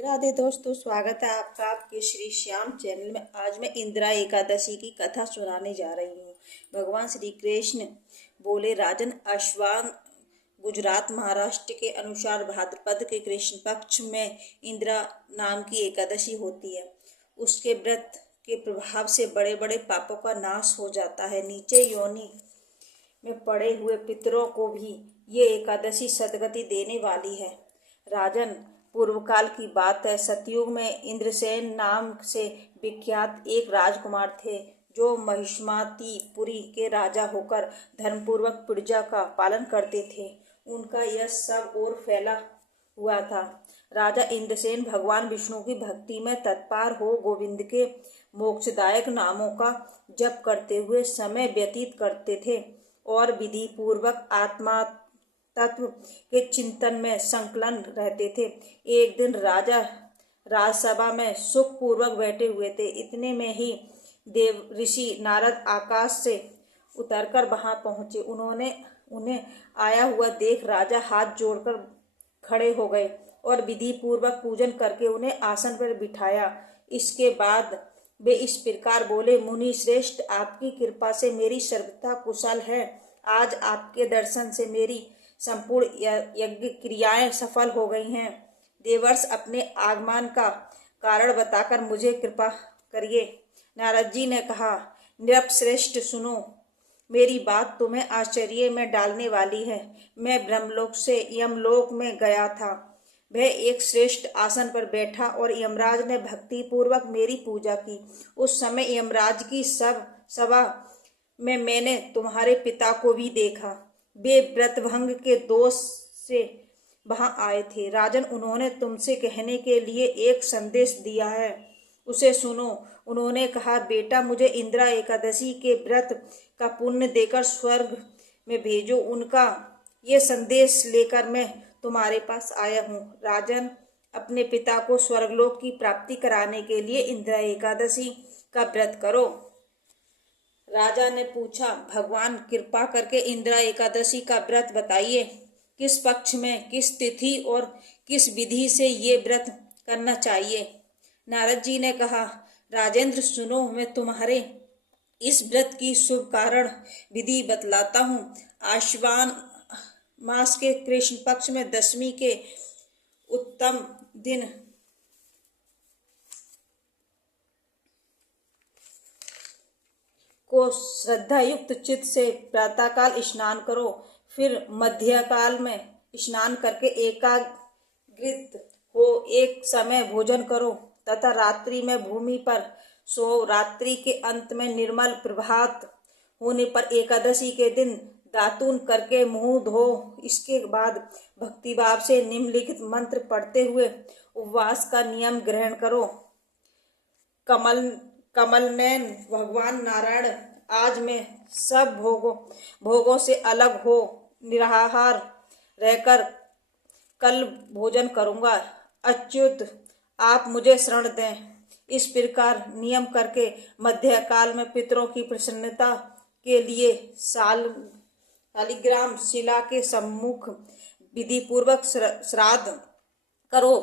राधे राधे दोस्तों, स्वागत है आपका आपके श्री श्याम चैनल में। आज मैं इंदिरा एकादशी की कथा सुनाने जा रही हूँ। भगवान श्री कृष्ण बोले, राजन, अश्वान गुजरात महाराष्ट्र के अनुसार भाद्रपद के कृष्ण पक्ष में इंदिरा नाम की एकादशी होती है। उसके व्रत के प्रभाव से बड़े बड़े पापों का नाश हो जाता है। नीचे योनि में पड़े हुए पितरों को भी ये एकादशी सदगति देने वाली है। राजन, पूर्व काल की बात है। सतयुग में इंद्रसेन नाम से विख्यात एक राजकुमार थे, जो महिष्मतीपुरी के राजा होकर धर्मपूर्वक प्रजा का पालन करते थे। उनका यश सब ओर फैला हुआ था। राजा इंद्रसेन भगवान विष्णु की भक्ति में तत्पर हो गोविंद के मोक्षदायक नामों का जप करते हुए समय व्यतीत करते थे और विधि पूर्वक आत्मा तत्व के चिंतन में संकलन रहते थे। एक दिन राजा राजसभा में सुख पूर्वक बैठे हुए थे। इतने में ही देव ऋषि नारद आकाश से उतरकर वहां पहुंचे। उन्हें आया हुआ देख राजा हाथ जोड़कर खड़े हो गए और विधि पूर्वक पूजन करके उन्हें आसन पर बिठाया। इसके बाद वे इस प्रकार बोले, मुनि श्रेष्ठ, आपकी कृपा से मेरी सर्वथा कुशल है। आज आपके दर्शन से मेरी संपूर्ण यज्ञ क्रियाएं सफल हो गई हैं। देवर्ष, अपने आगमन का कारण बताकर मुझे कृपा करिए। नारद जी ने कहा, नृपश्रेष्ठ, सुनो, मेरी बात तुम्हें आश्चर्य में डालने वाली है। मैं ब्रह्मलोक से यमलोक में गया था। वह एक श्रेष्ठ आसन पर बैठा और यमराज ने भक्ति पूर्वक मेरी पूजा की। उस समय यमराज की सभा में मैंने तुम्हारे पिता को भी देखा। वे व्रतभंग के दोष से वहां आए थे। राजन, उन्होंने तुमसे कहने के लिए एक संदेश दिया है, उसे सुनो। उन्होंने कहा, बेटा, मुझे इंदिरा एकादशी के व्रत का पुण्य देकर स्वर्ग में भेजो। उनका ये संदेश लेकर मैं तुम्हारे पास आया हूँ। राजन, अपने पिता को स्वर्गलोक की प्राप्ति कराने के लिए इंदिरा एकादशी का व्रत करो। राजा ने पूछा, भगवान, कृपा करके इंदिरा एकादशी का व्रत बताइए। किस पक्ष में, किस तिथि और किस विधि से ये व्रत करना चाहिए? नारद जी ने कहा, राजेंद्र, सुनो, मैं तुम्हारे इस व्रत की शुभ कारण विधि बतलाता हूँ। आश्वान मास के कृष्ण पक्ष में दशमी के उत्तम दिन को श्रद्धा युक्त चित्त से प्रातःकाल स्नान करो। फिर मध्यकाल में स्नान करके एकाग्रित हो एक समय भोजन करो तथा रात्रि में भूमि पर सो। रात्रि के अंत में निर्मल प्रभात होने पर एकादशी के दिन दातून करके मुंह धो। इसके बाद भक्तिभाव से निम्नलिखित मंत्र पढ़ते हुए उपवास का नियम ग्रहण करो। कमल नयन भगवान नारायण, आज मैं सब भोगों से अलग हो निराहार रहकर कल भोजन करूंगा। अच्युत, आप मुझे शरण दें। इस प्रकार नियम करके मध्यकाल में पितरों की प्रसन्नता के लिए शालिग्राम शिला के सम्मुख विधि पूर्वक श्राद्ध करो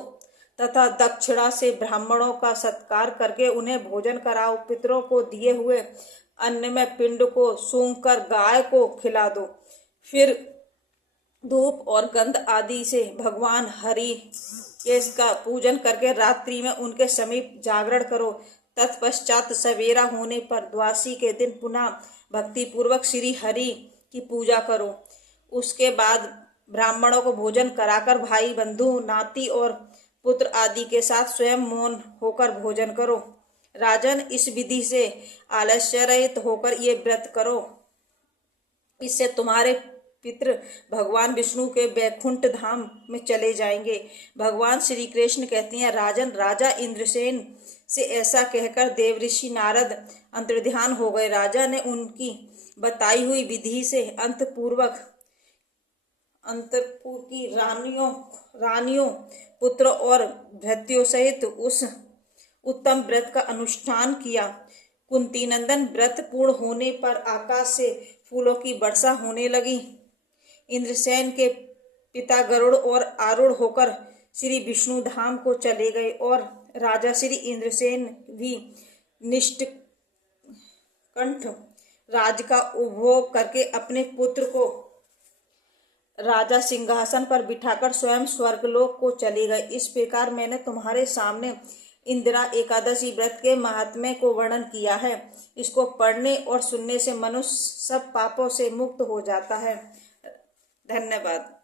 तथा दक्षिणा से ब्राह्मणों का सत्कार करके उन्हें भोजन कराओ। पितरों को दिए हुए अन्न में पिंड को सूंघकर गाय को खिला दो। फिर धूप और गंध आदि से भगवान हरि का पूजन करके रात्रि में उनके समीप जागरण करो। तत्पश्चात सवेरा होने पर द्वादशी के दिन पुनः भक्ति पूर्वक श्री हरि की पूजा करो। उसके बाद ब्राह्मणों को भोजन कराकर भाई बंधु नाती और पुत्र आदि के साथ स्वयं मौन होकर भोजन करो। राजन, इस विधि से आलस्य रहित होकर ये व्रत करो। इससे तुम्हारे पितृ भगवान विष्णु के वैकुंठ धाम में चले जाएंगे। भगवान श्री कृष्ण कहते हैं, राजन, राजा इंद्रसेन से ऐसा कहकर देवऋषि नारद अंतर्ध्यान हो गए। राजा ने उनकी बताई हुई विधि से अंतपुर की रानियों पुत्र और भृत्यों सहित उस उत्तम व्रत का अनुष्ठान किया। कुंती नंदन, व्रत पूर्ण होने पर आकाश से फूलों की वर्षा होने लगी। इंद्रसेन के पिता गरुड़ और आरूढ़ होकर श्री विष्णु धाम को चले गए और राजा श्री इंद्रसेन भी निष्कंठ राज का उपभोग करके अपने पुत्र को राजा सिंहासन पर बिठाकर स्वयं स्वर्गलोक को चले गए। इस प्रकार मैंने तुम्हारे सामने इंदिरा एकादशी व्रत के महात्म्य को वर्णन किया है। इसको पढ़ने और सुनने से मनुष्य सब पापों से मुक्त हो जाता है। धन्यवाद।